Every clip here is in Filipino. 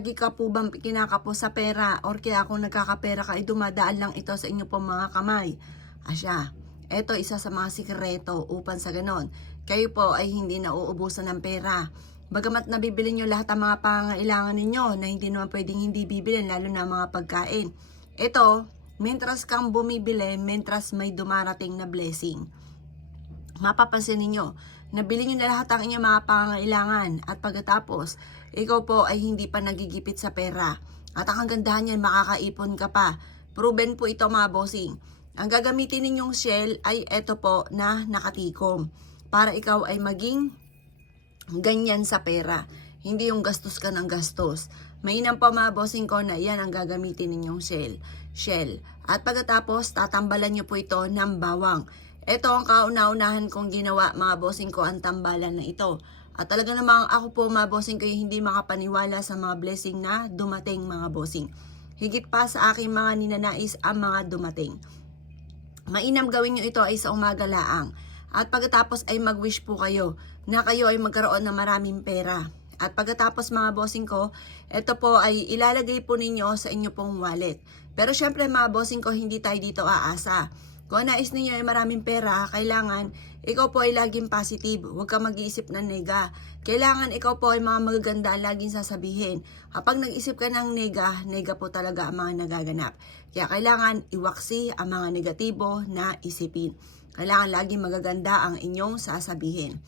Lagi ka po bang kinakapo sa pera or kaya kung nagkakapera ka ay dumadaan lang ito sa inyo pong mga kamay? Asya, ito isa sa mga sikreto upang sa ganon, kayo po ay hindi nauubusan ng pera. Bagamat nabibili nyo lahat ng mga pangailangan ninyo na hindi naman pwedeng hindi bibilin, lalo na mga pagkain. Ito, mentras kang bumibili, mentras may dumarating na blessing. Mapapansin ninyo, nabili nyo na lahat ang inyong mga pangailangan at pagkatapos, ikaw po ay hindi pa nagigipit sa pera. At ang kagandahan yan, makakaipon ka pa. Proven po ito mga bossing. Ang gagamitin ninyong shell ay ito po na nakatikom. Para ikaw ay maging ganyan sa pera. Hindi yung gastos ka ng gastos. Mainam po mga bossing ko na yan ang gagamitin ninyong shell. At pagkatapos, tatambalan nyo po ito ng bawang. Ito ang kauna-unahan kong ginawa mga bossing ko, ang tambalan na ito. At talaga namang ako po mga bossing ko hindi makapaniwala sa mga blessing na dumating mga bossing. Higit pa sa aking mga ninanais ang mga dumating. Mainam gawin nyo ito ay sa umaga laang. At pagkatapos ay mag-wish po kayo na kayo ay magkaroon ng maraming pera. At pagkatapos mga bossing ko, ito po ay ilalagay po ninyo sa inyo pong wallet. Pero syempre mga bossing ko, hindi tayo dito aasa. Kung nais ninyo ay maraming pera, kailangan ikaw po ay laging positive. Huwag ka mag-iisip ng nega. Kailangan ikaw po ay mga magaganda ang laging sasabihin. Kapag nag-isip ka ng nega, nega po talaga ang mga nagaganap. Kaya kailangan iwaksi ang mga negatibo na isipin. Kailangan laging magaganda ang inyong sasabihin.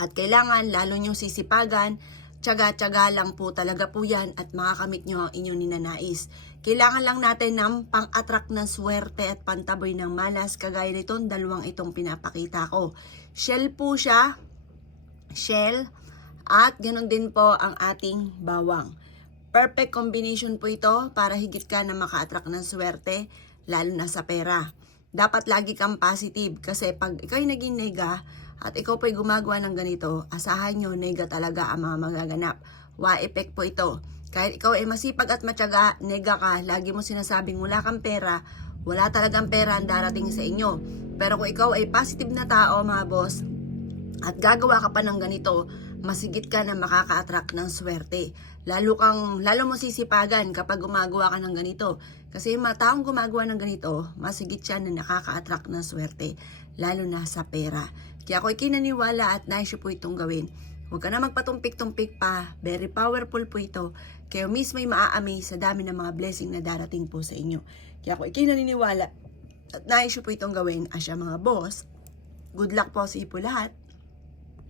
At kailangan lalo nyong sisipagan, tiyaga-tiyaga lang po talaga po yan at makakamit nyo ang inyong ninanais. Kailangan lang natin ng pang-attract ng swerte at pantaboy ng malas kagaya nitong dalawang itong pinapakita ko. Shell po siya, shell, at ganun din po ang ating bawang. Perfect combination po ito para higit ka na maka-attract ng swerte, lalo na sa pera. Dapat lagi kang positive kasi pag ikaw ay naging nega at ikaw po'y gumagawa ng ganito, asahan nyo, nega talaga ang mga magaganap. Wa-effect po ito. Kahit ikaw ay masipag at matyaga, nega ka, lagi mo sinasabing wala kang pera, wala talagang pera ang darating sa inyo. Pero kung ikaw ay positive na tao mga boss, at gagawa ka pa ng ganito, masigit ka na makaka-attract ng swerte. Lalo mo sisipagan kapag gumagawa ka ng ganito. Kasi yung mga taong gumagawa ng ganito, masigit siya na nakaka-attract ng swerte. Lalo na sa pera. Kaya ako ikinaniwala at nais po itong gawin. Huwag ka na magpatumpik-tumpik pa. Very powerful po ito. Kayo mismo ay maa-amaze sa dami ng mga blessing na darating po sa inyo. Kaya ako ikinaniniwala at nais po itong gawin. Asya mga boss, good luck po sa ipo lahat.